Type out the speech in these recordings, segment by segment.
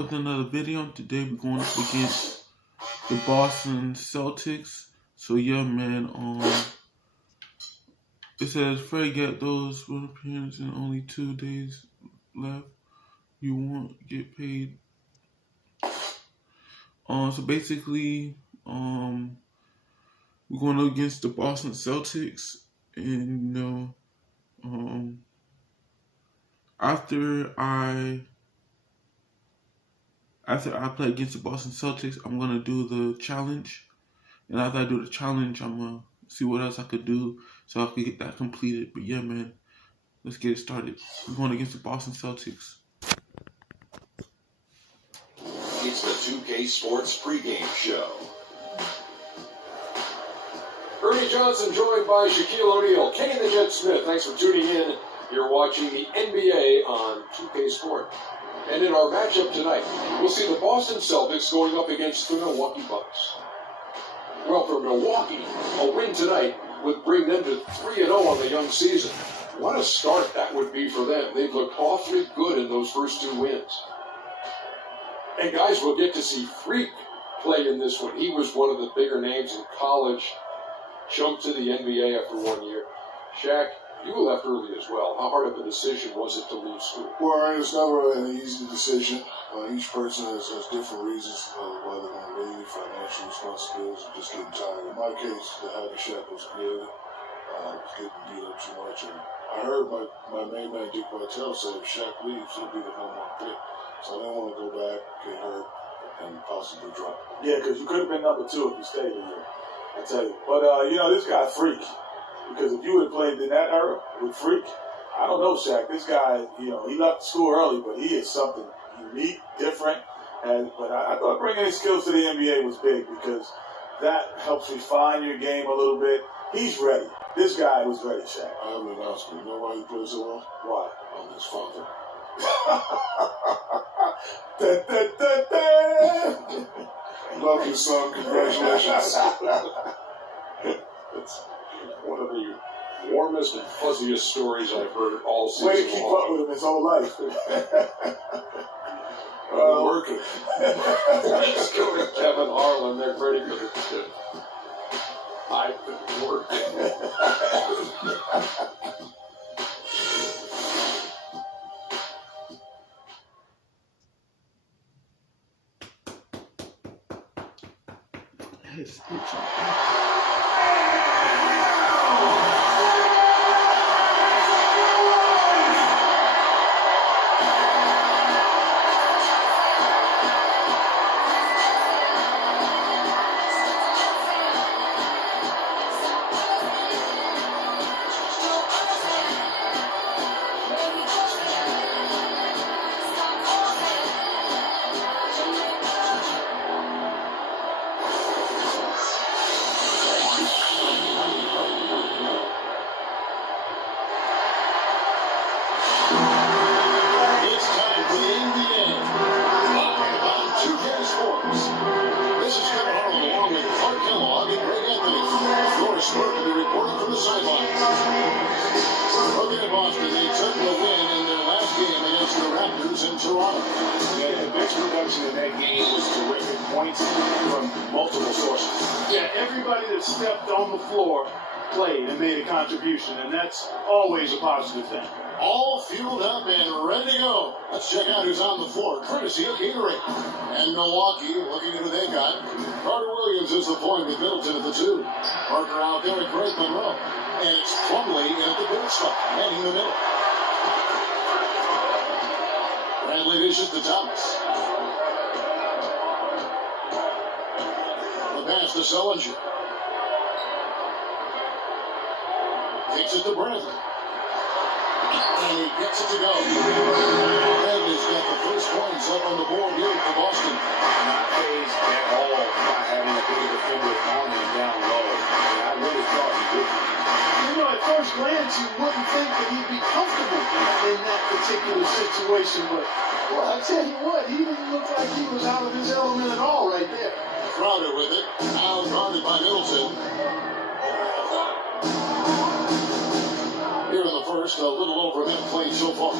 With another video. Today we're going up against the Boston Celtics. So yeah, man. It says Fred got those road appearances in only 2 days left. You won't get paid. So basically, we're going up against the Boston Celtics, and after I play against the Boston Celtics, I'm gonna do the challenge, and after I do the challenge, I'm gonna see what else I could do so I could get that completed. But yeah, man, let's get it started. We're going against the Boston Celtics. It's the 2K Sports pregame show. Ernie Johnson joined by Shaquille O'Neal, Kenny the Jet Smith. Thanks for tuning in. You're watching the NBA on 2K Sport. And in our matchup tonight, we'll see the Boston Celtics going up against the Milwaukee Bucks. Well, for Milwaukee, a win tonight would bring them to 3-0 on the young season. What a start that would be for them. They've looked awfully good in those first 2 wins. And guys, we'll get to see Freak play in this one. He was one of the bigger names in college. Jumped to the NBA after 1 year. Shaq, you left early as well. How hard of a decision was it to leave school? Well, it's never an easy decision. Each person has different reasons why they're going to leave, financial responsibilities, or just getting tired. In my case, the habit Shaq was created. I was getting beat up too much. And I heard my main man, Dick Vitale, say if Shaq leaves, he'll be the #1 pick. So I didn't want to go back, get hurt, and possibly drop. Yeah, because you could have been #2 if you stayed in here. I tell you. But, this guy, Freak. Because if you had played in that era with Freak, I don't know, Shaq. This guy, he left school early, but he is something unique, different. But I thought bringing his skills to the NBA was big because that helps refine your game a little bit. He's ready. This guy was ready, Shaq. I have an announcement. You know why he plays so well? Why? I'm his father. Love you, son. Congratulations. It's one of the warmest and fuzziest stories I've heard all season long. Way to keep up with him his whole life. Working. Let's go to Kevin Harlan. They're ready for the tip. I've been working. It's in Toronto. Yeah, the best production in that game was terrific. Points from multiple sources. Yeah, everybody that stepped on the floor played and made a contribution, and that's always a positive thing. All fueled up and ready to go. Let's check out who's on the floor, courtesy of Gatorade. And Milwaukee, looking at who they got. Carter Williams is the point with Middleton at the 2. Parker out there at Greg Monroe. And it's Plumlee at the big spot, heading the middle. Bradley dishes to Thomas. The pass to Sullinger. Takes it to Bradley. And he gets it to go. Bradley's got the first points up on the board here for Boston. Not phased at all by having a big defender on him down low. And I really thought he would. At first glance, you wouldn't think that he'd be comfortable in that particular situation. But, well, I tell you what, he didn't look like he was out of his element at all right there. Crowder with it. Now guarded by Middleton. Here in the first, a little over a minute played so far.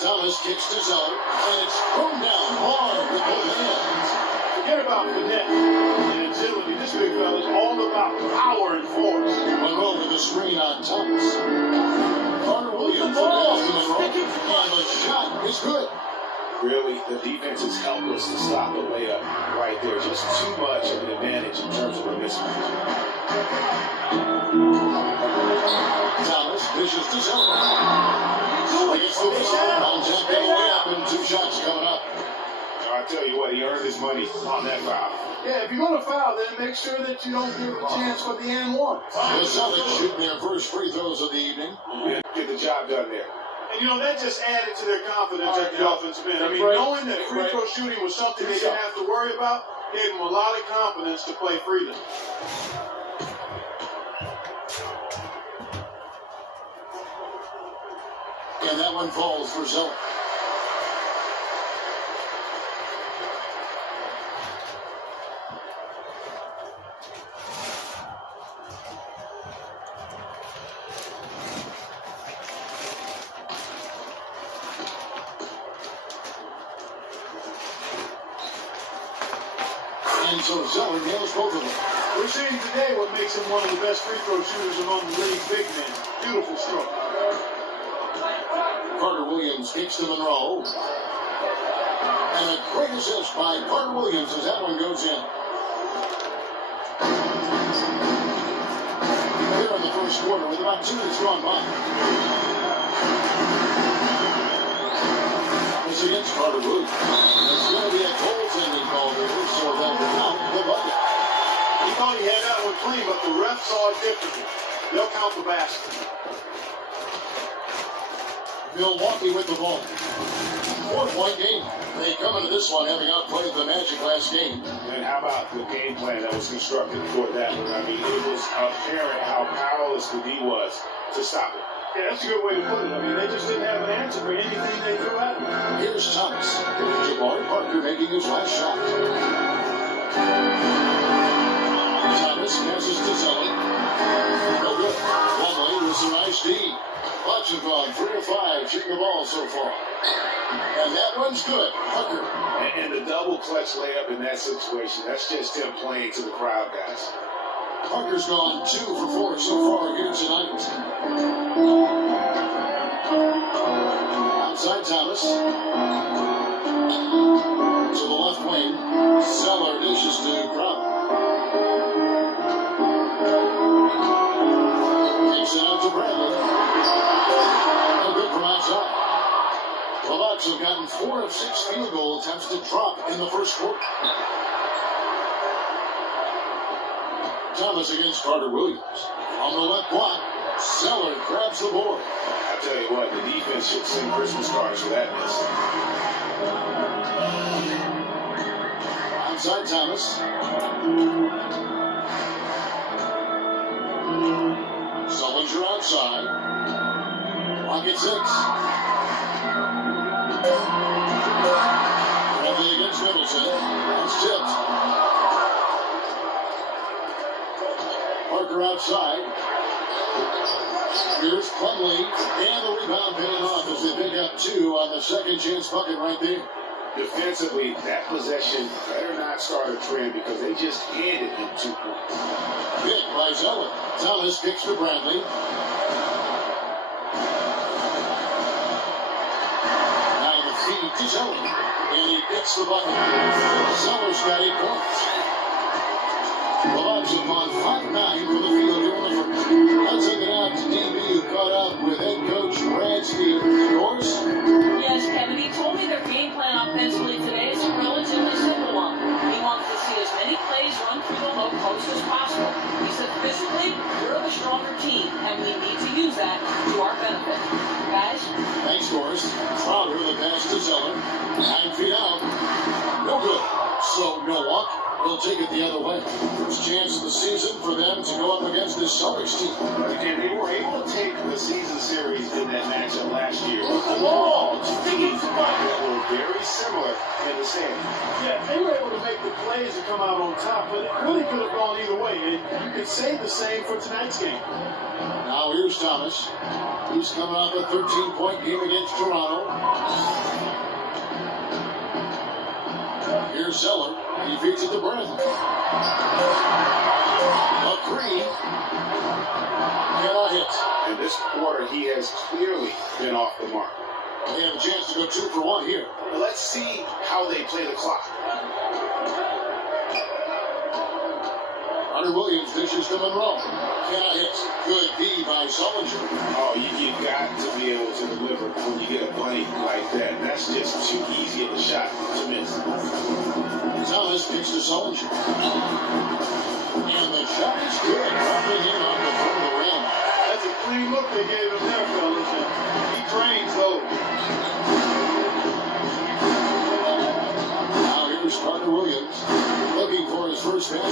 Thomas kicks to Zeller, and it's thrown down hard with both hands. Forget about finesse and agility. This big fella is all about power and force. Monroe with a screen on Thomas. Carter Williams against Monroe, and the shot is good. Really, the defense is helpless to stop the layup right there. Just too much of an advantage in terms of a mismatch. Thomas dishes to Zeller. Against the foul, contact on the way up, and 2 shots coming up. I tell you what, he earned his money on that foul. Yeah, if you're going to foul, then make sure that you don't give a chance for the and one. The Celtics shooting their first free throws of the evening. Yeah, get the job done there. And, that just added to their confidence at the offensive end. I mean, knowing that free throw shooting was something they didn't have to worry about gave them a lot of confidence to play freely. And that one falls for Zeller. And so Zeller nails both of them. We're seeing today what makes him one of the best free throw shooters among the league big men. Beautiful stroke. Carter Williams kicks to Monroe. And a great assist by Carter Williams as that one goes in. Here in the first quarter with about 2 minutes gone by. It's against Carter Williams. It's going to be a goaltending call here, so that will count the bucket. He thought he had that one clean, but the ref saw it differently. They'll count the basket. Milwaukee with the ball. 4-point game. They come into this one having outplayed the Magic last game. And how about the game plan that was constructed for that one? I mean, it was apparent how powerless the D was to stop it. Yeah, that's a good way to put it. I mean, they just didn't have an answer for anything they threw at him. Here's Thomas. Jabari Parker making his last shot. Thomas passes to Zeller. No good. Plumlee with some nice D. Botchevon, 3 of 5, shooting the ball so far. And that one's good. Parker. And the double clutch layup in that situation, that's just him playing to the crowd, guys. Parker's gone 2 for 4 so far here tonight. Outside Thomas. To the left wing. Zeller dishes to Crowder. Takes it out to Bradley. No good from outside. The Bucks have gotten 4 of 6 field goal attempts to drop in the first quarter. Thomas against Carter Williams. On the left block, Zeller grabs the board. I tell you what, the defense should send Christmas cards for that miss. Outside Thomas. Sullinger outside. Clock at 6. Bradley against Middleton. That's tipped. Parker outside. Here's Plumlee, and the rebound paying off as they pick up 2 on the second chance bucket right there. Defensively, that possession better not start a trend because they just handed him 2 points. Hit by Zeller. Thomas kicks to Bradley. Now the feed to Zeller, and he gets the bucket. Zeller's got 8 points. The Bucks have gone 5-9 for the field here in the first. Let's take it out to DB, who caught up with head coach Brad Stevens. Yours? Yes, Kevin. He told me their game plan offensively today is a relatively simple one. He wants to see as many plays run through the low post as possible. He said physically, we're the stronger team, and we need to use that to our benefit. Guys? Thanks, Forrest. Crowder the pass to Zeller. 9 feet out. No good. So Milwaukee will take it the other way. First chance of the season for them to go up against this Celtics team. Again, they were able to take the season series in that matchup last year. All two teams that were very similar in the standings. Yeah, they were able to make the plays to come out on top, but it really could have gone either way. And you could say the same for tonight's game. Now here's Thomas. He's coming off a 13-point game against Toronto. Here's Zeller. He feeds it to Brennan. A three. Cannot hit. In this quarter, he has clearly been off the mark. They have a chance to go 2 for 1 here. Let's see how they play the clock. Carter Williams dishes to Monroe. Cannot hit. Good D by Sullinger. Oh, you got to be able to deliver when you get a bunny like that. That's just too easy of a shot to miss. Thomas kicks to Sullinger. And the shot is good. Dropping in on the front of the rim. That's a clean look they gave him there, fellas. He trains those. Now here's Carter Williams looking for his first hit.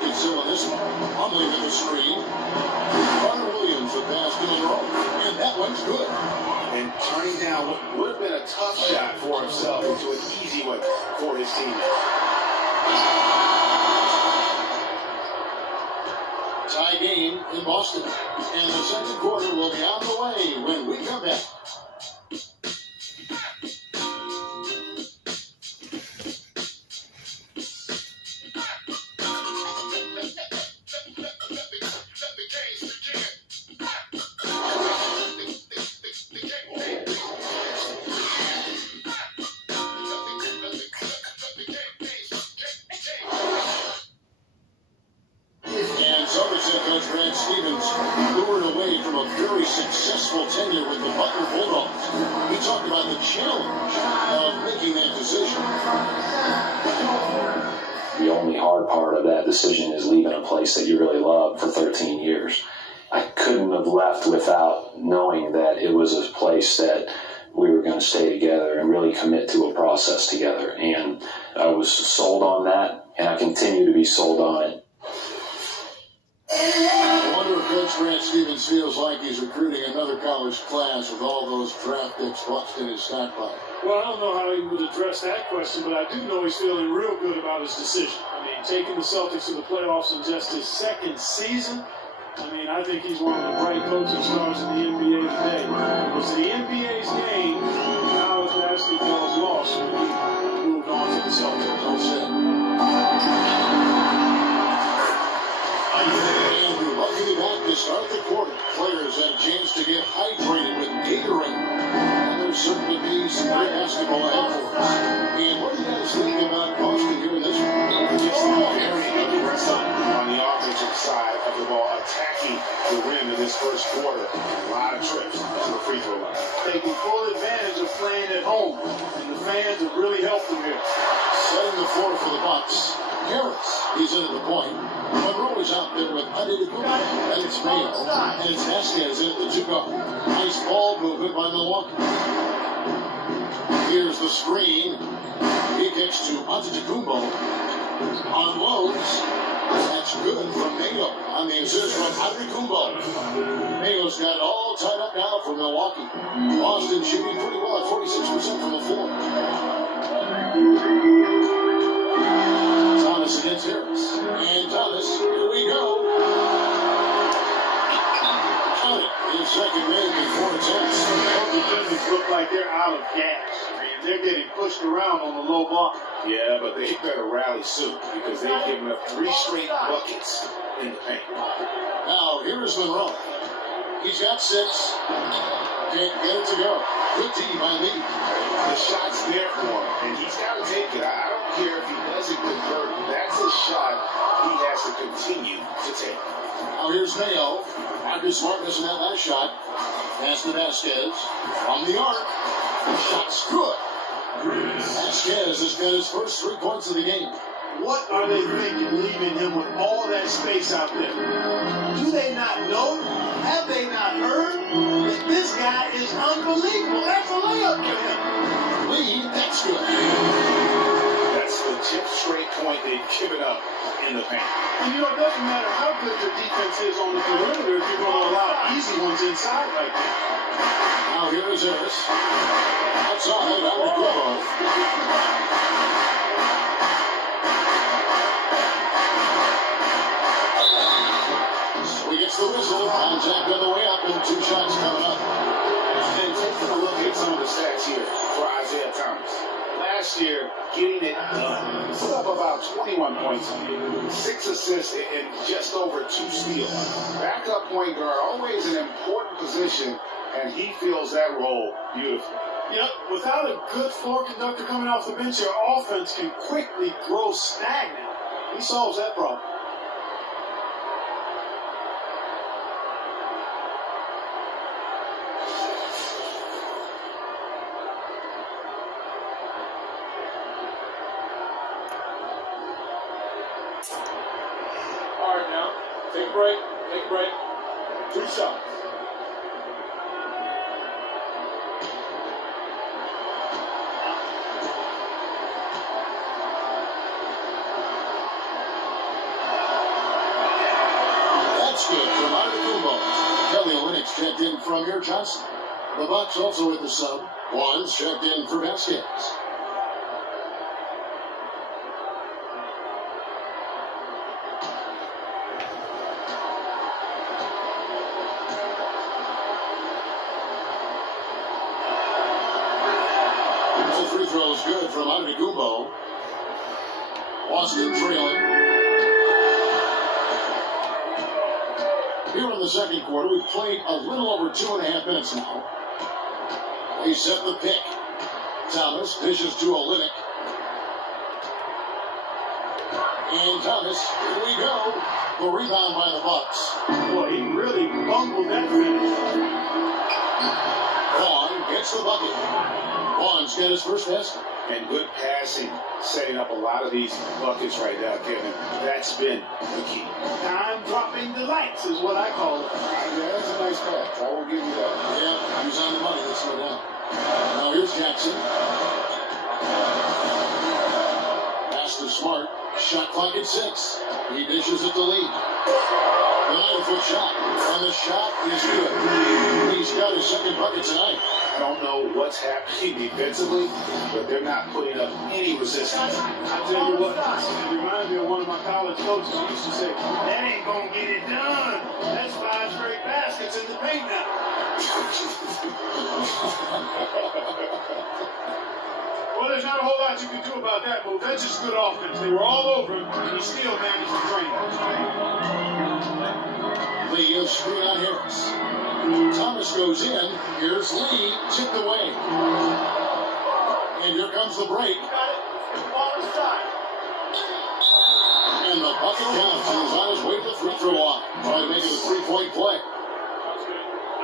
It's still on this one. Humbling to the screen. Carter Williams with pass to Monroe. And that one's good. And turning down what would have been a tough shot for himself into an easy one for his teammate. Tie game in Boston. And the second quarter will be on the way when we come back. Successful tenure with the Butler Bulldogs. He talked about the challenge of making that decision. The only hard part of that decision is leaving a place that you really love for 13 years. I couldn't have left without knowing that it was a place that we were going to stay together and really commit to a process together. And I was sold on that, and I continue to be sold on it. I wonder if Coach Grant Stevens feels like he's recruiting another college class with all those draft picks locked in his stockpile. Well, I don't know how he would address that question, but I do know he's feeling real good about his decision. I mean, taking the Celtics to the playoffs in just his second season, I mean, I think he's one of the bright coaching stars in the NBA today. Because the NBA's game, college basketball is lost when he moved on to the Celtics. No shit. Luckily back to start the quarter. Players had a chance to get hydrated with Gatorade. And there's certainly be some great basketball afterwards. And what do you guys think about Boston here in this one? Just very aggressive on the offensive side of the ball, attacking the rim in this first quarter. A lot of trips to the free throw line. Taking full advantage of playing at home. And the fans have really helped them here. Setting the floor for the Bucks. Harris, he's in at the point. Monroe is out there with Adetokounmpo, and it's Mayo, and it's Vasquez in at the 2 guard. Nice ball movement by Milwaukee. Here's the screen. He kicks to Antetokounmpo. Unloads. That's good from Mayo on the assist from Antetokounmpo. Mayo's got it all tied up now for Milwaukee. Boston shooting pretty well at 46% from the floor. Thomas against Harris. And Thomas, here we go. Count it. His second made before attempts. Both defenders look like they're out of gas. I mean, they're getting pushed around on the low block. Yeah, but they better rally soon because they've given up 3 straight buckets in the paint. Now, here's Monroe. He's got 6. Can't get it to go. Good D by Lee. The shot's there for him, and he's got to take it. I don't care if he doesn't convert. That's a shot he has to continue to take. Now here's Mayo. Marcus Smart doesn't have that shot. Pass to Vasquez. From the arc. The shot's good. Vasquez has got his first 3 points of the game. What are they thinking leaving him with all that space out there? Do they not know? Have they not heard that this guy is unbelievable? That's a layup for him. Lee, that's good. paint. And, it doesn't matter how good your defense is on the perimeter if you're going to allow easy ones inside right there. Now here is Harris. Outside, Antetokounmpo. So he gets the whistle. Contact on the way up, and 2 shots coming up. And taking a look at some of the stats here for Isaiah Thomas. Last year, getting it done. Put up about 21 points, 6 assists, and just over 2 steals. Backup point guard, always an important position, and he fills that role beautifully. Yep, without a good floor conductor coming off the bench, your offense can quickly grow stagnant. He solves that problem. All right, now, take a break. 2 shots. That's good from Antetokounmpo. Kelly Olynyk checked in from Amir Johnson. The Bucks also with the sub. One's checked in for Vasquez. The free throw's good from Antetokounmpo. Boston trailing. Here in the second quarter, we've played a little over 2.5 minutes now. They set the pick. Thomas dishes to Olynyk. And Thomas, here we go. The rebound by the Bucks. Boy, he really bungled that finish. Vaughn gets the bucket. Vaughn's got his first basket. And good passing, setting up a lot of these buckets right now, Kevin. That's been the key. Time-dropping delights is what I call it. Yeah, that's a nice catch. I will give you that. Yeah, he was on the money. Let's go down. Now here's Jackson. Pass to Smart. Shot clock at 6. He dishes it to Lee. The 9-foot shot. And the shot is good. He's got his second bucket tonight. I don't know what's happening defensively, but they're not putting up any resistance. I tell you what, it reminds me of one of my college coaches who used to say, that ain't going to get it done. That's 5 straight baskets in the paint now. Well, there's not a whole lot you can do about that move. That's just good offense. They were all over him, and he still managed to drain it. Lee is screen on Harris. Thomas goes in. Here's Lee, tipped away. And here comes the break. And the bucket counts. He's on his way to the free throw line. Trying to make it a 3-point play.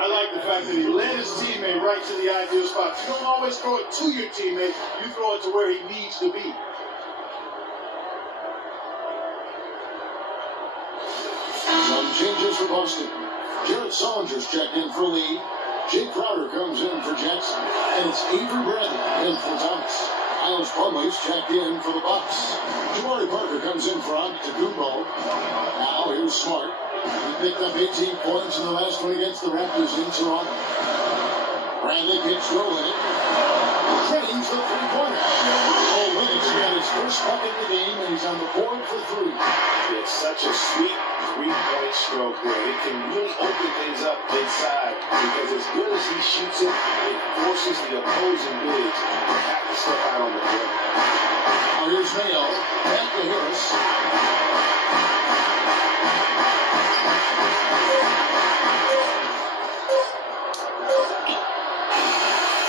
I like the fact that he led his teammate right to the ideal spot. You don't always throw it to your teammate. You throw it to where he needs to be. Some changes for Boston. Jared Salinger's checked in for Lee. Jake Crowder comes in for Jackson. And it's Avery Bradley in for Thomas. Miles Plumlee's checked in for the Bucks. Jabari Parker comes in for Antetokounmpo. Now here's Smart. He picked up 18 points in the last one against the Raptors in Toronto. Bradley gets rolling. Drains the three-pointer. Olynyk's got his first bucket of the game, and he's on the board for 3. It's such a sweet 3-point stroke there. It can really open things up inside because as good as he shoots it, it forces the opposing bigs to have to step out on the rim. Now here's Mayo. Back to Harris.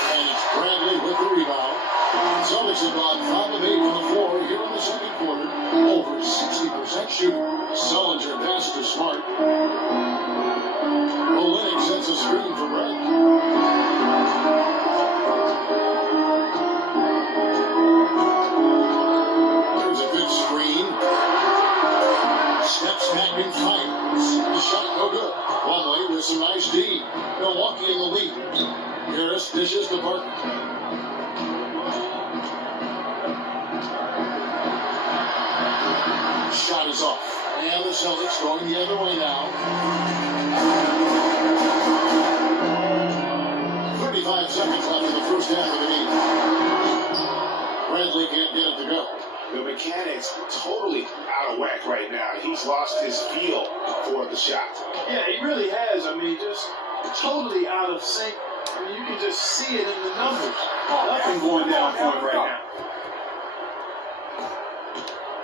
And it's Bradley with the rebound. Celtics have gone 5 of 8 from the floor here in the second quarter. Over 60% shooting. Sullinger passes to Smart. Olynyk sets a screen for Bradley. There's a good screen. Steps back and fires. The shot no good. Plumlee with some nice D. Milwaukee in the lead. Harris dishes to Parker. Shot is off. And the Celtics going the other way now. 35 seconds left in the first half of the game. Bradley can't get it to go. The mechanics totally out of whack right now. He's lost his feel for the shot. Yeah, he really has. I mean, just totally out of sync. I mean, you can just see it in the numbers. Nothing going down for him right now.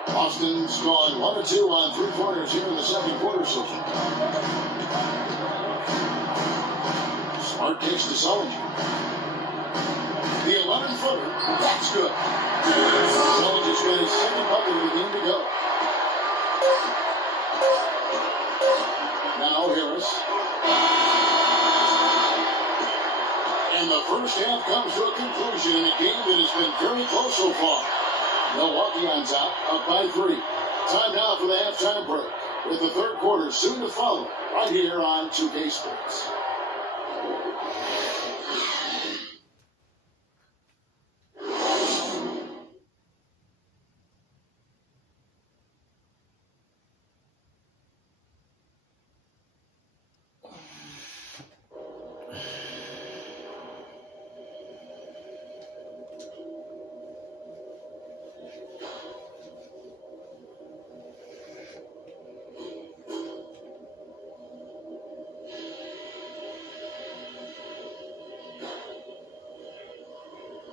Boston's gone 1 or 2 on 3 quarters here in the second quarter session. Smart kicks to Sullinger. The 11-footer, that's good. Sullinger's got his second bucket of the game to go. Now Harris. And the first half comes to a conclusion in a game that has been very close so far. Milwaukee on top, up by 3. Time now for the halftime break, with the third quarter soon to follow, right here on 2K Sports.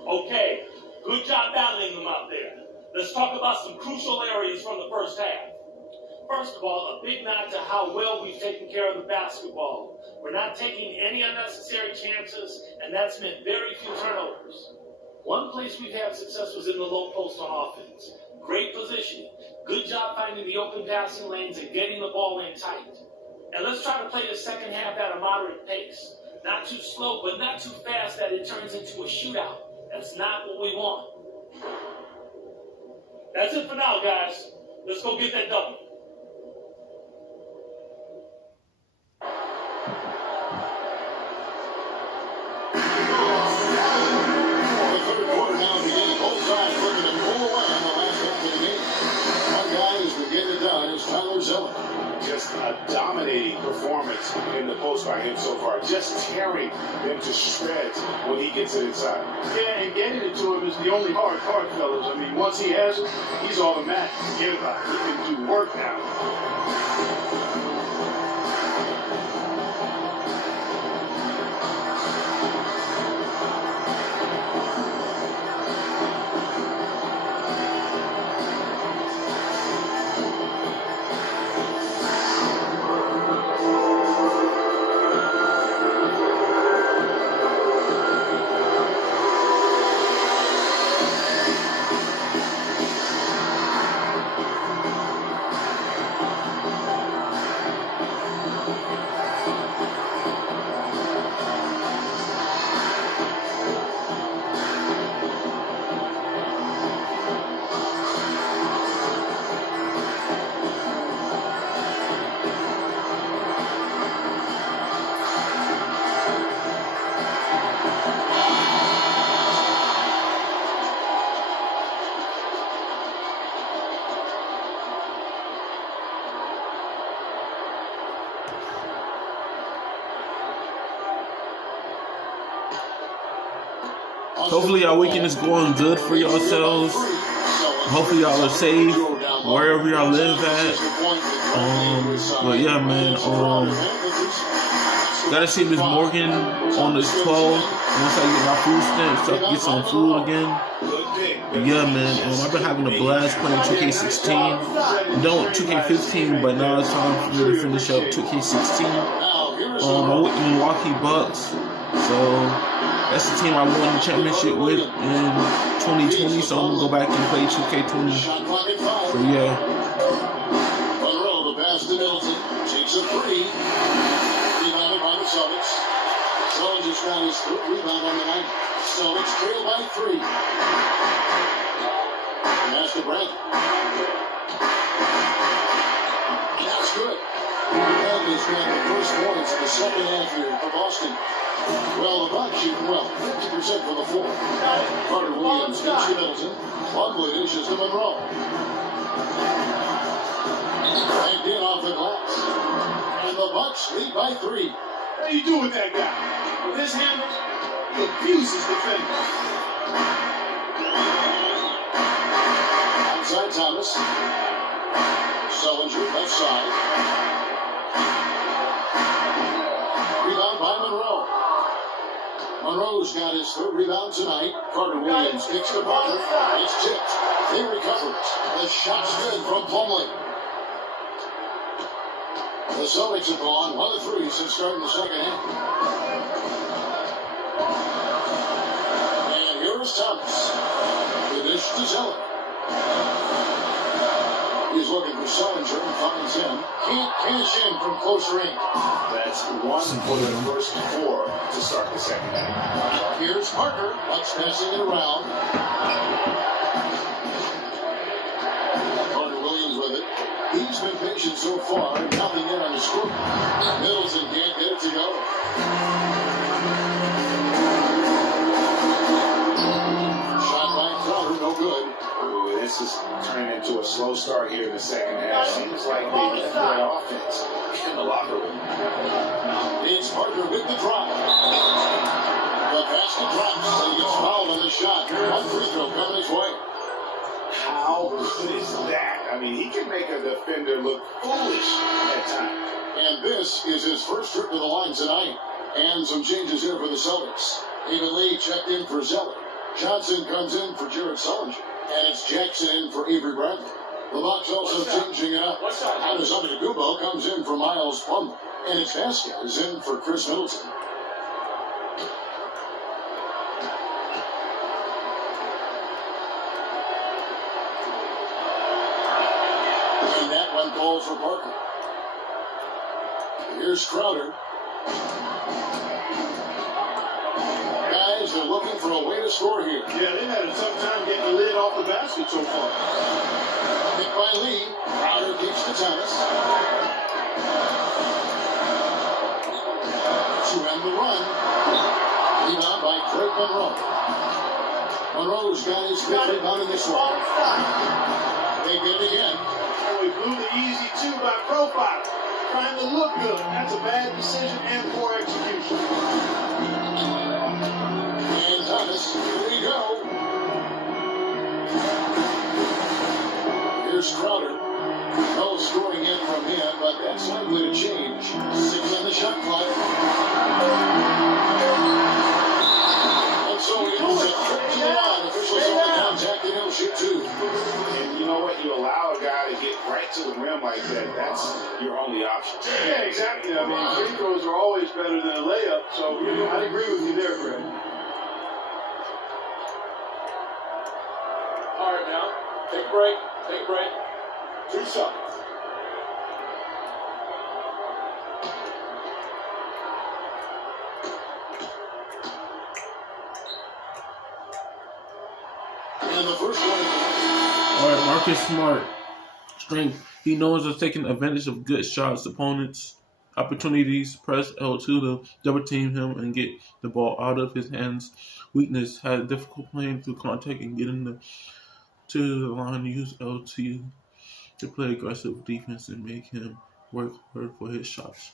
Okay, good job battling them out there. Let's talk about some crucial areas from the first half. First of all, a big nod to how well we've taken care of the basketball. We're not taking any unnecessary chances, and that's meant very few turnovers. One place we've had success was in the low post on offense. Great positioning. Good job finding the open passing lanes and getting the ball in tight. And let's try to play the second half at a moderate pace. Not too slow, but not too fast that it turns into a shootout. That's not what we want. That's it for now, guys. Let's go get that double. The third quarter now beginning. Both sides looking to pull away on the last half of the game. One guy who's been getting it done is Tyler Zeller. Just a dominating performance in the post by him so far. Just tearing them to shreds when he gets it inside. Yeah, and getting it to him is the only hard part, fellas. I mean, once he has it, he's automatic. Forget about it. He can do work now. Hopefully y'all weekend is going good for yourselves. Hopefully y'all are safe wherever y'all live at. But yeah, man. Gotta see Miss Morgan on the 12th. Once I get my food stamps, so I can get some food again. But yeah, man. I've been having a blast playing 2K16. Don't 2K15, but now it's time for me to finish up 2K16. I'm with the Milwaukee Bucks. So that's the team I won the championship with in 2020, so I'm going to go back and play 2K20. So, yeah. Monroe, the pass to Middleton, takes a three. Rebounded by the Celtics. Sullinger's got his third rebound on the night. Celtics trail by 3. Pass to Bradley. That's good. Bradley's got the first points in the second half here for Boston. Well, the Bucks shooting well, 50% from the floor. Carter Williams gives to Middleton. Longley dishes to Monroe. And in off the glass. And the Bucks lead by 3. What do you do with that guy? With his handles, he abuses defenders. Outside Thomas. Sullinger left side. Rebound by Monroe. Monroe's got his 3rd rebound tonight. Carter Williams kicks to Parker. It's tipped. They recover it. The shot's good from Plumlee. The Celtics have gone 1 of 3 since starting the second half. And here is Thomas. The dish to Zeller. He's looking for Sullinger and finds him. Can't cash in from close range. That's 1 for the first 4 to start the second half. Here's Parker. Bucks passing it around. Carter Williams with it. He's been patient so far, nothing yet on the score. Middleton can't get it to go. Shot by Crowder, no good. Ooh, this is turning into a slow start here in the second half. Seems like they need that offense in the locker room. It's Parker with the drop. The basket drops, and he gets fouled on the shot. 1 free throw coming his way. How good is that? I mean, he can make a defender look foolish at times. And this is his first trip to the line tonight. And some changes here for the Celtics. Even Lee checked in for Zeller. Johnson comes in for Jared Sullinger. And it's Jackson in for Avery Bradley. The Bucks also changing it up. Anas Antetokounmpo comes in for Miles Plumlee. And it's Vasquez in for Chris Middleton. And that one calls for Parker. Here's Crowder. Guys are looking for a way to score here. Yeah, they've had a tough time getting the lid off the basket so far. Pick by Lee. Crowder keeps to Thomas. To end the run. Rebound by Craig Monroe. Monroe's got his 5th rebound in this one. They get it again. Oh, he blew the easy 2 by profile. Trying to look good. That's a bad decision and poor execution. And Thomas, here we go. Here's Crowder. No scoring yet from him, but that's likely to change. 6 on the shot clock. And so he ends it. Trip to the line. Officials only contact and he'll shoot 2. And you know what? You allow a guy to get right to the rim like that. That's your only option. Yeah, exactly. I mean, free throws are always better than a layup, so I agree with you there, Greg. All right, now, take a break. 2 seconds. And the first one. All right, Marcus Smart. Strength. He knows of taking advantage of good shots, opponents' opportunities, press L2 to double team him and get the ball out of his hands. Weakness. Had difficult playing through contact and getting to the line. Use L2 to play aggressive defense and make him work hard for his shots.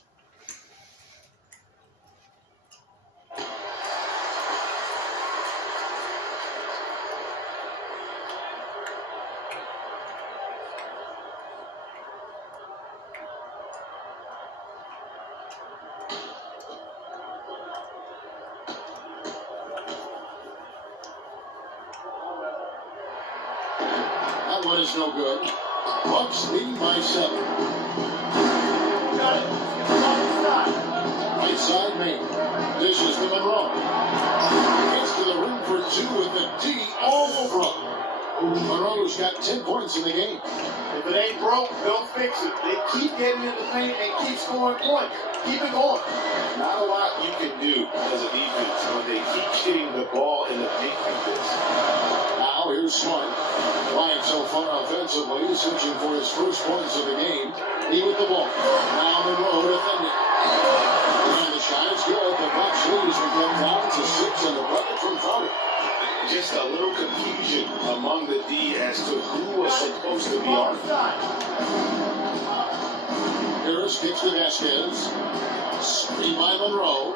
That one is no good. Bucks leading by 7. Right side main. Dishes to Monroe. Gets to the rim for 2 with the D all over him. Monroe's got 10 points in the game. If it ain't broke, don't fix it. They keep getting in the paint and keep scoring points. Keep it going. Not a lot you can do as a defense when they keep hitting the ball in the paint like this. Now here's Smart. Playing so far offensively, searching for his first points of the game. He with the ball. Now Monroe defending. And the shot is good. The Bucks lead as we come down to 6 and the bucket from Crowder. just a little confusion among the D as to who was supposed to be on. Harris kicks to Vasquez. Screen by Monroe.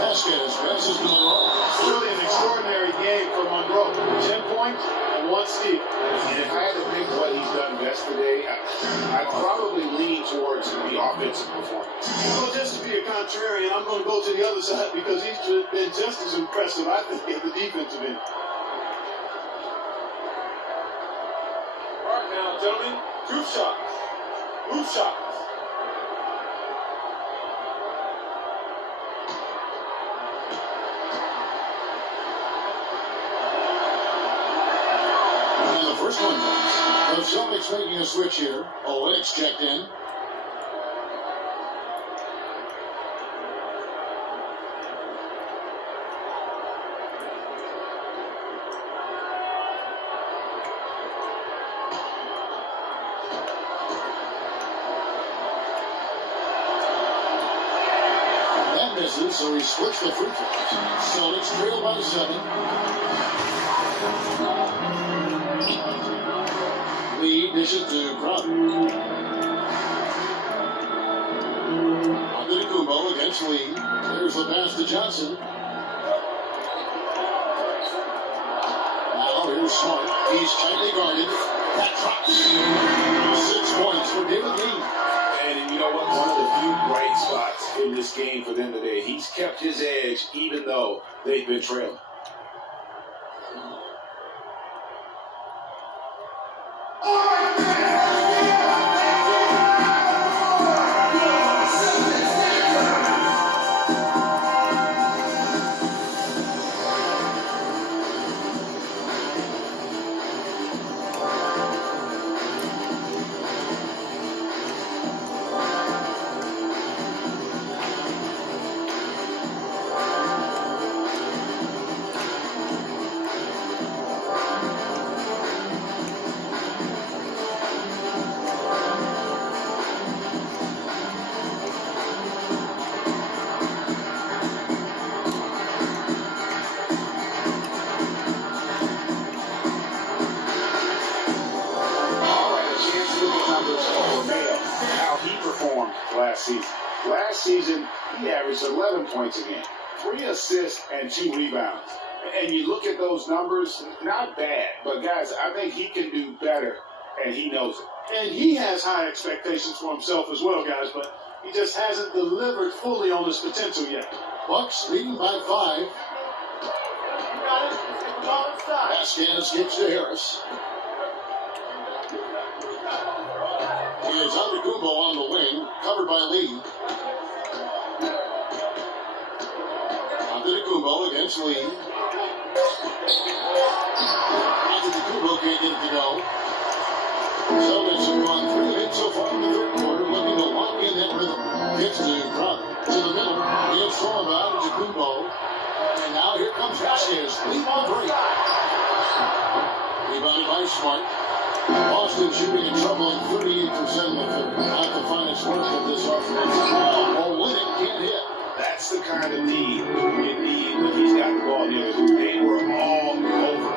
Vasquez passes to Monroe. Really an extraordinary game for Monroe. 10 points and 1 steal. And if I had to pick what he's done best today, I'd probably lean towards the offensive performance. Well, just to be a contrarian, I'm going to go to the other side because he's been just as impressive, I think, at the defensive end. All right, now, gentlemen, group shots. Group shots. First one comes. The Celtics making a switch here. Olynyk checked in. That misses, so he splits the free throws. Celtics trail by 7. Lee dishes to Crowder. Antetokounmpo against Lee. There's the pass to Johnson. Now here's Smart. He's tightly guarded. That drops. 6 points for David Lee. And you know what? One of the few bright spots in this game for them today. He's kept his edge even though they've been trailing. Last season, he averaged 11 points a game, 3 assists and 2 rebounds. And you look at those numbers, not bad. But, guys, I think he can do better, and he knows it. And he has high expectations for himself as well, guys, but he just hasn't delivered fully on his potential yet. Bucks leading by 5. Vasquez gets to Harris. Here's Antetokounmpo on the wing, covered by Lee. Antetokounmpo against Lee. Antetokounmpo can't get it to go. Celtics have gone 3 hits so far in the third quarter, looking to lock in that rhythm. Gets to Crowder. To the middle. He's thrown by Antetokounmpo. And now here comes Vasquez. Lead ball break. Rebounded by Smart. Boston shooting a troubling 38% in the third. Not the finest work of this offense. Olynyk can't hit. That's the kind of lead you need when he's got the ball near the hoop. They were all over.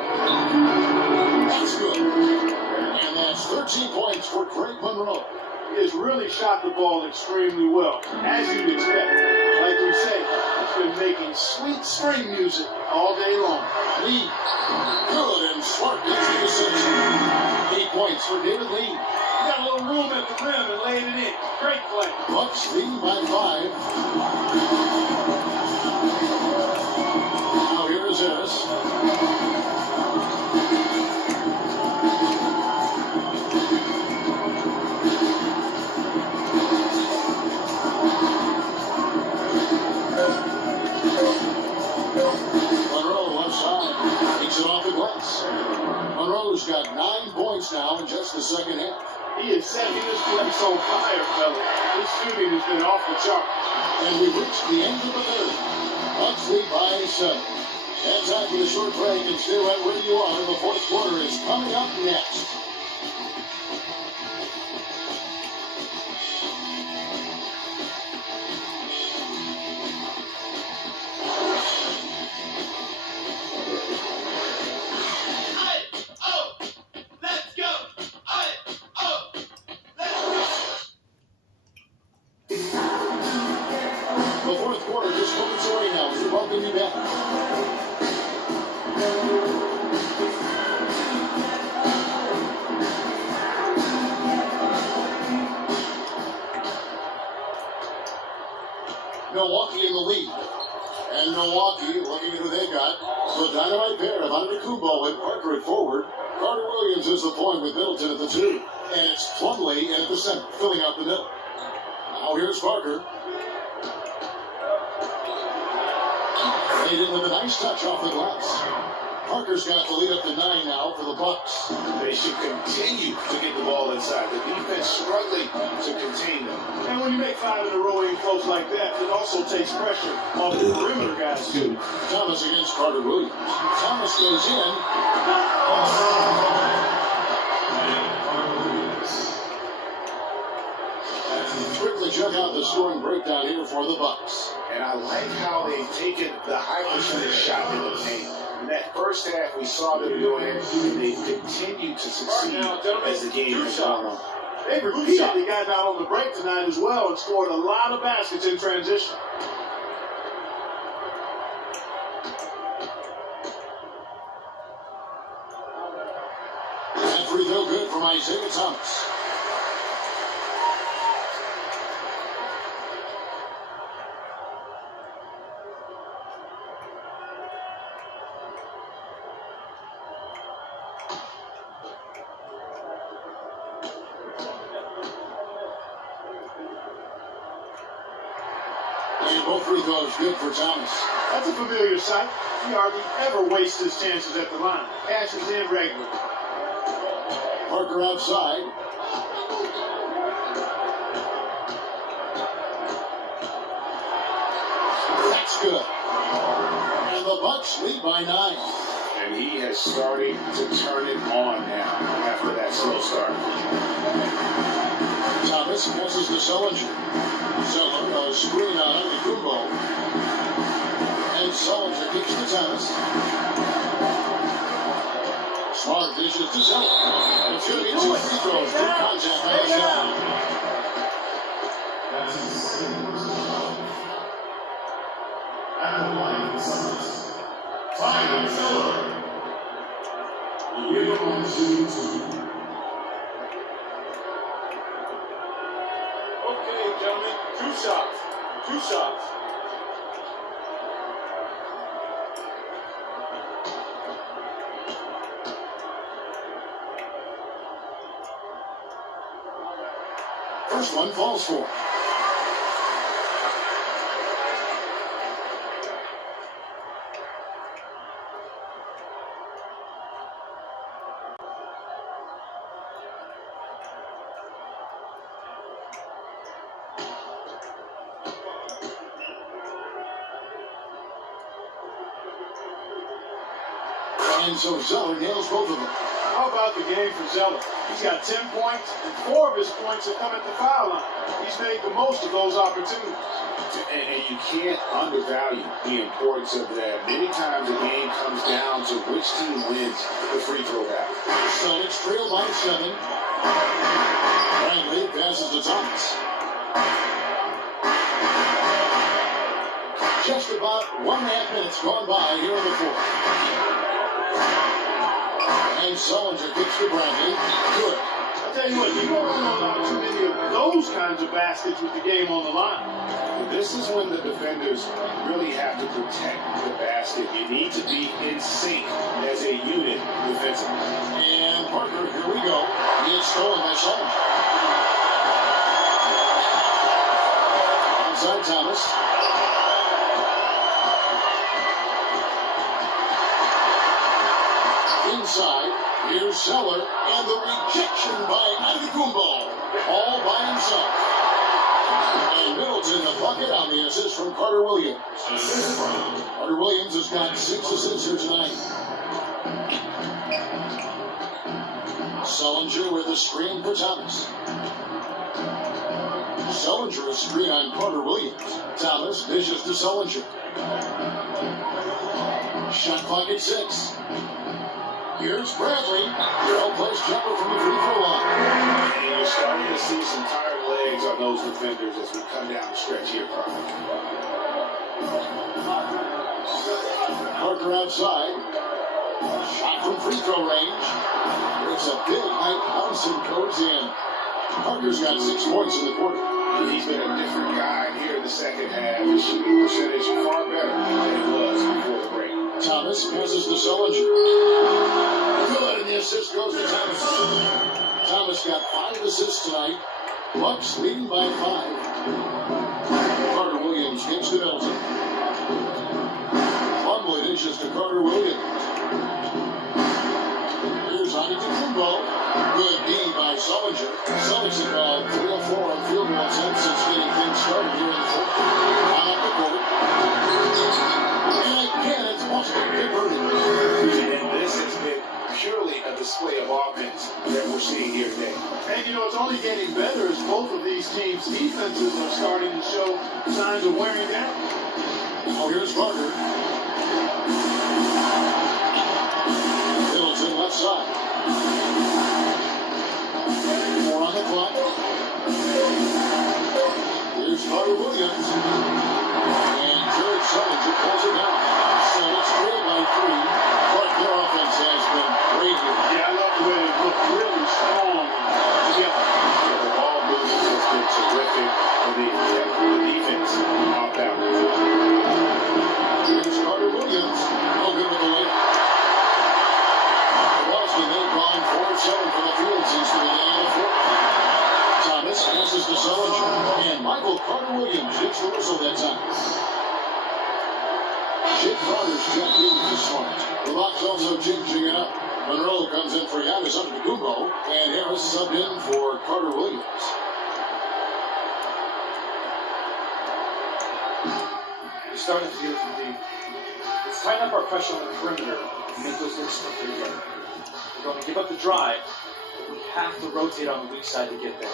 That's good. And that's 13 points for Greg Monroe. He has really shot the ball extremely well, as you'd expect. Like we say, he's been making sweet spring music all day long. Lee, good, and Smart gets the decision. 8 points for David Lee. He got a little room at the rim and laid it in. Great play. Bucks leading by 5. Now here is Harris. Monroe left side. Takes it off the glass. Monroe's got 9 points now in just the second half. He is setting this place on fire, fella. His shooting has been off the chart. And we've reached the end of the third. Bucks lead by 7. And time for the short break, and stay right where you are. The fourth quarter is coming up next. Milwaukee in the lead. And Milwaukee, looking at who they got, the dynamite pair of Antetokounmpo and Parker at forward. Carter Williams is the point with Middleton at the 2. And it's Plumlee in at the center, filling out the middle. Now here's Parker. They did with a nice touch off the glass. Parker's got the lead up to 9 now for the Bucks. They should continue to get the ball inside. The defense struggling to contain them. And when you make 5 in a row in close like that, it also takes pressure off the perimeter guys. Thomas against Carter Williams. Thomas goes in. Quickly check out the scoring breakdown here for the Bucks. And I like how they've taken the high percentage shot in the paint. In that first half, we saw them doing it, and they've continued to succeed as the game has gone on. They've repeatedly gotten out on the break tonight as well and scored a lot of baskets in transition. And free throw good from Isaiah Thomas. Both free throws good for Thomas. That's a familiar sight. He hardly ever wastes his chances at the line. Cashes in regularly. Parker outside. That's good. And the Bucks lead by 9. And he has started to turn it on now after that slow start. Thomas passes to Sullinger. Zeller, a screen on Antetokounmpo. And Sullinger kicks to Thomas. Smart dishes to Zeller. It's going to be 2 free throws for contact on the shot. At the line, Summers. 5 Zeller. We're on 2-2. Okay, gentlemen, 2 shots. 2 shots. First one falls for. And so Zeller nails both of them. How about the game for Zeller? He's got 10 points, and 4 of his points have come at the foul line. He's made the most of those opportunities. And you can't undervalue the importance of that. Many times the game comes down to which team wins the free throw battle. Celtics trail by 7. Bradley passes to Thomas. Just about 1.5 minutes gone by here in the fourth. And Sullinger kicks to Bradley. Good. I'll tell you what, you don't know too many of those kinds of baskets with the game on the line. This is when the defenders really have to protect the basket. You need to be in sync as a unit defensively. And Parker, here we go. It's stolen by Sullinger. Outside Thomas. Inside, here's Zeller, and the rejection by Antetokounmpo, all by himself. And Middleton, the bucket on the assist from Carter Williams. Carter Williams has got 6 assists here tonight. Sullinger with a screen for Thomas. Sullinger a screen on Carter Williams. Thomas dishes to Sullinger. Shot clock at 6. Here's Bradley. Well-placed jumper from the free throw line. And you're starting to see some tired legs on those defenders as we come down the stretch here, Parker. Parker outside. Shot from free throw range. It's a big night. Thompson goes in. Parker's got 6 points in the quarter. He's been a different guy here in the second half. His shooting percentage far better than it was before the break. Thomas passes to Sullinger. Good, and the assist goes to Thomas. Thomas got 5 assists tonight. Bucks leading by 5. Carter Williams gives to Middleton. Plumlee dishes to Carter Williams. Here's Antetokounmpo. Good D by Sullinger. Celtics have called 3 of 4 on field goal attempts since getting things started here in the fourth. On up the court. And again, it's Boston converting. And this has been purely a display of offense that we're seeing here today. And you know, it's only getting better as both of these teams' defenses are starting to show signs of wearing down. Oh, here's Carter. Middleton left side. 4 on the clock. Here's Carter Williams. And Jared Sullinger pulls it down. So it's trailed by 3. But their offense has been great here. Yeah, I love the way they look really strong together. The ball movement has been terrific for the defense off balance. Here's Carter Williams. No good with the layup. Boston, they've gone 4 of 7 from the field since the beginning of the fourth. Thomas passes to Sullinger. And Michael Carter Williams gets the whistle that time. Jake Carter's checked in for Smart. The Bucks also changing it up. Monroe comes in for Giannis Antetokounmpo. And Harris subbed in for Carter Williams. We're starting to feel it from deep. Let's tighten up our pressure on the perimeter and make those looks stuff together. We're going to give up the drive, but we have to rotate on the weak side to get there.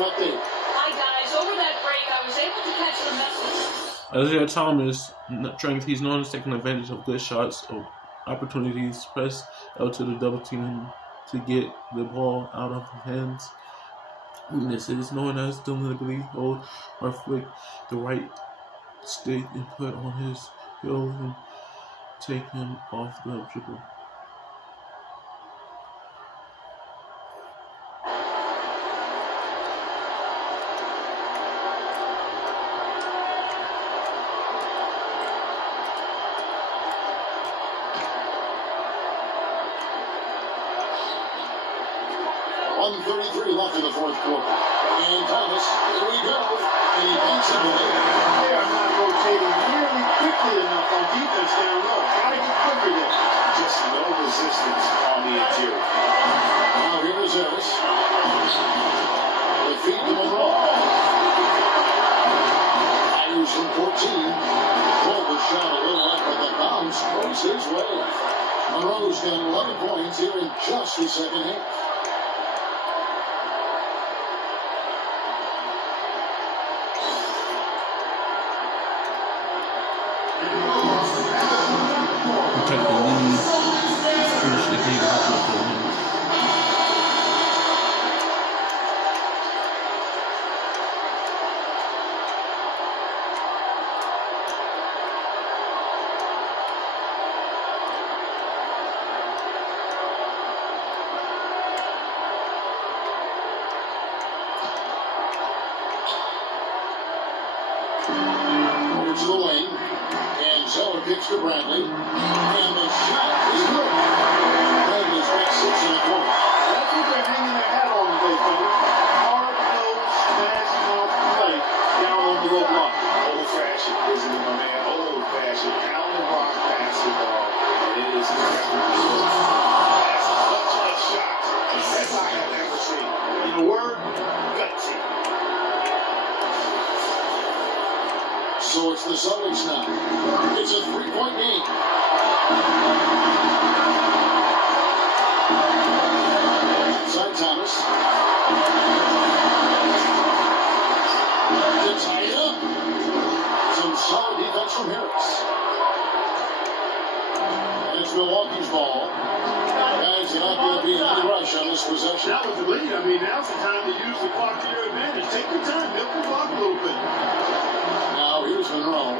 Hi guys, over that break I was able to catch the message. Isaiah Thomas, he's known as taking advantage of good shots or opportunities, press out to the double team to get the ball out of his hands. This is known as deliberately hold or flick the right stick and put on his heel and take him off the dribble. Left in the fourth quarter. And Thomas, here we go. And he banks it away. They are not rotating nearly quickly enough on defense down low. Gotta get quicker there. Just no resistance on the interior. Now here's Harris. They feed to Monroe. Fires from 14. Pulled the shot a little up, but the bounce goes his way. Monroe's got 11 points here in just the second half. Protect the lead, finish the game out with the win. Over to the lane. And Zeller kicks to Bradley. And the shot is good. Bradley's got 6 in the corner. That's what they're hanging their hat on today, fellas. Hard-nosed, smash-mouth play down on the low block. Old-fashioned, isn't it, my man? Old-fashioned, pound and rock basketball. And it is incredible. That's such a shot as I have ever seen. In a word, gut So it's the Celtics now. It's a 3-point game. Inside Thomas. To tie it up. Some solid defense from Harris. And it's Milwaukee's ball. Guys are not going to be in any rush on this possession. That was the lead. I mean, now's the time to use the clock to your advantage. Take your time, milk the clock a little bit. Now here's Monroe.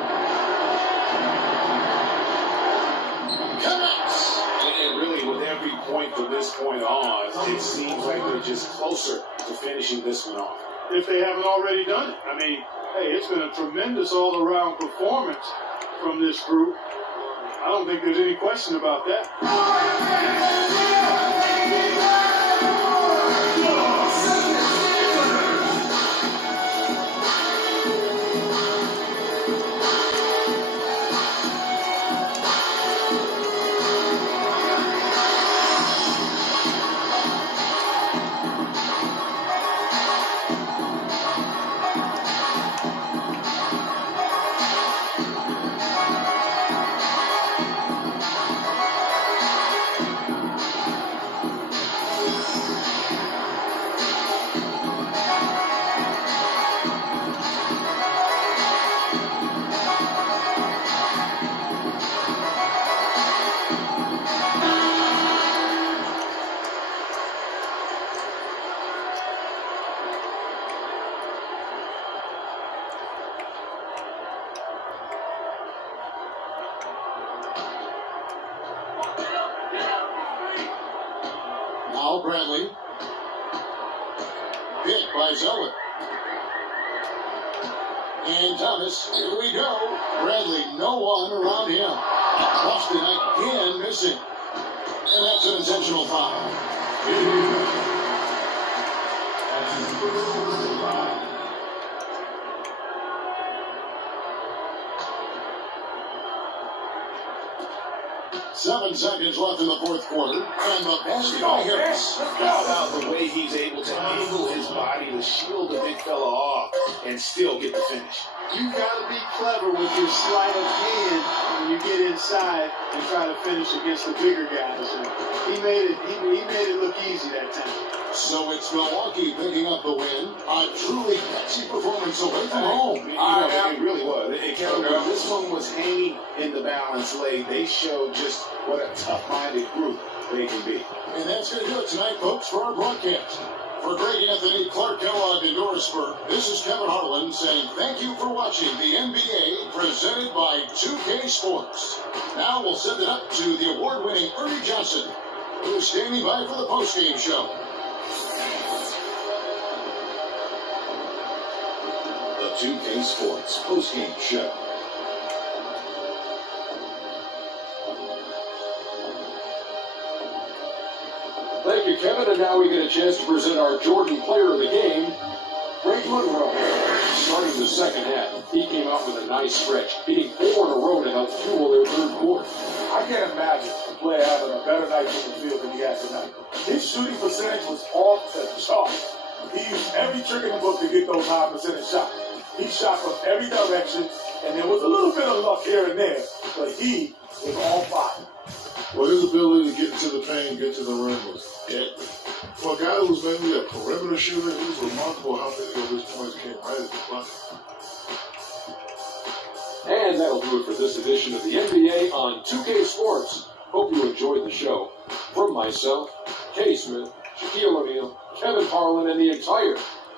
Connects. And really, with every point from this point on, it seems like they're just closer to finishing this one off. If they haven't already done it. I mean, hey, it's been a tremendous all-around performance from this group. I don't think there's any question about that. Now Bradley. Hit by Zeller. And Thomas, here we go. Bradley, no one around him. Boston again missing. And that's an intentional foul. 7 seconds left in the fourth quarter. And the basket by Harris. How about the way he's able to angle his body to shield the big fella off and still get the finish? You got to be clever with your sleight of hand when you get inside and try to finish against the bigger guys. And he made it look easy that time. So it's Milwaukee picking up the win. A truly Pepsi performance away from home. It really was. Kevin, when this one was hanging in the balance late, they showed just what a tough-minded group they can be. And that's going to do it tonight, folks, for our broadcast. For Greg Anthony, Clark Kellogg, and Doris Burke, this is Kevin Harlan saying thank you for watching the NBA presented by 2K Sports. Now we'll send it up to the award-winning Ernie Johnson, who is standing by for the postgame show. The 2K Sports postgame show. Thank you, Kevin. And now we get a chance to present our Jordan Player of the Game, Greg Monroe. Starting the second half, he came out with a nice stretch, hitting 4 in a row to help fuel their third quarter. I can't imagine a player having a better night from the field than he had tonight. His shooting percentage was off the charts. He used every trick in the book to get those high percentage shots. He shot from every direction, and there was a little bit of luck here and there, but he was on fire. Well, his ability to get into the paint, get to the rim was it. For a guy who was mainly a perimeter shooter, it was remarkable how many of his points came right at the bucket. And that'll do it for this edition of the NBA on 2K Sports. Hope you enjoyed the show. From myself, K. Smith, Shaquille O'Neal, Kevin Harlan, and the entire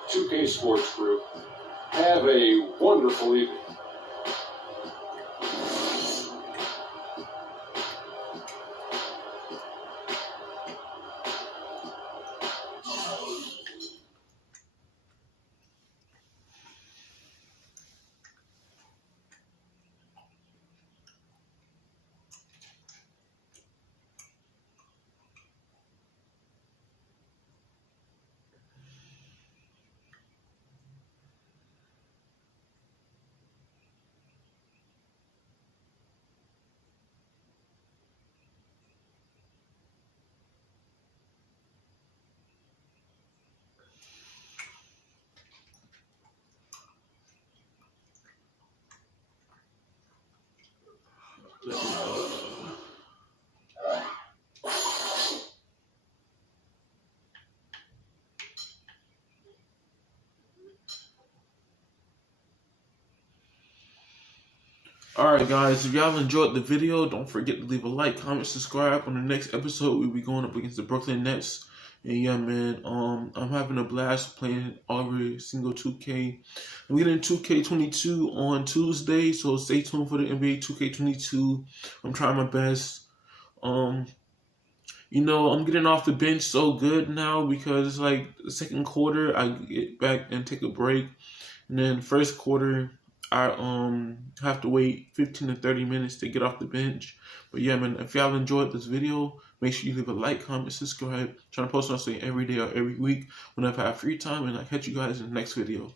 2K Sports group, have a wonderful evening. Alright guys, if y'all enjoyed the video, don't forget to leave a like, comment, subscribe. On the next episode, we'll be going up against the Brooklyn Nets. And yeah, man, I'm having a blast playing every single 2K. I'm getting 2K22 on Tuesday, so stay tuned for the NBA 2K22. I'm trying my best. You know, I'm getting off the bench so good now because it's like the second quarter, I get back and take a break. And then first quarter, I have to wait 15 to 30 minutes to get off the bench. But yeah, man, if y'all enjoyed this video, make sure you leave a like, comment, subscribe. I'm trying to post something every day or every week whenever I have free time, and I'll catch you guys in the next video.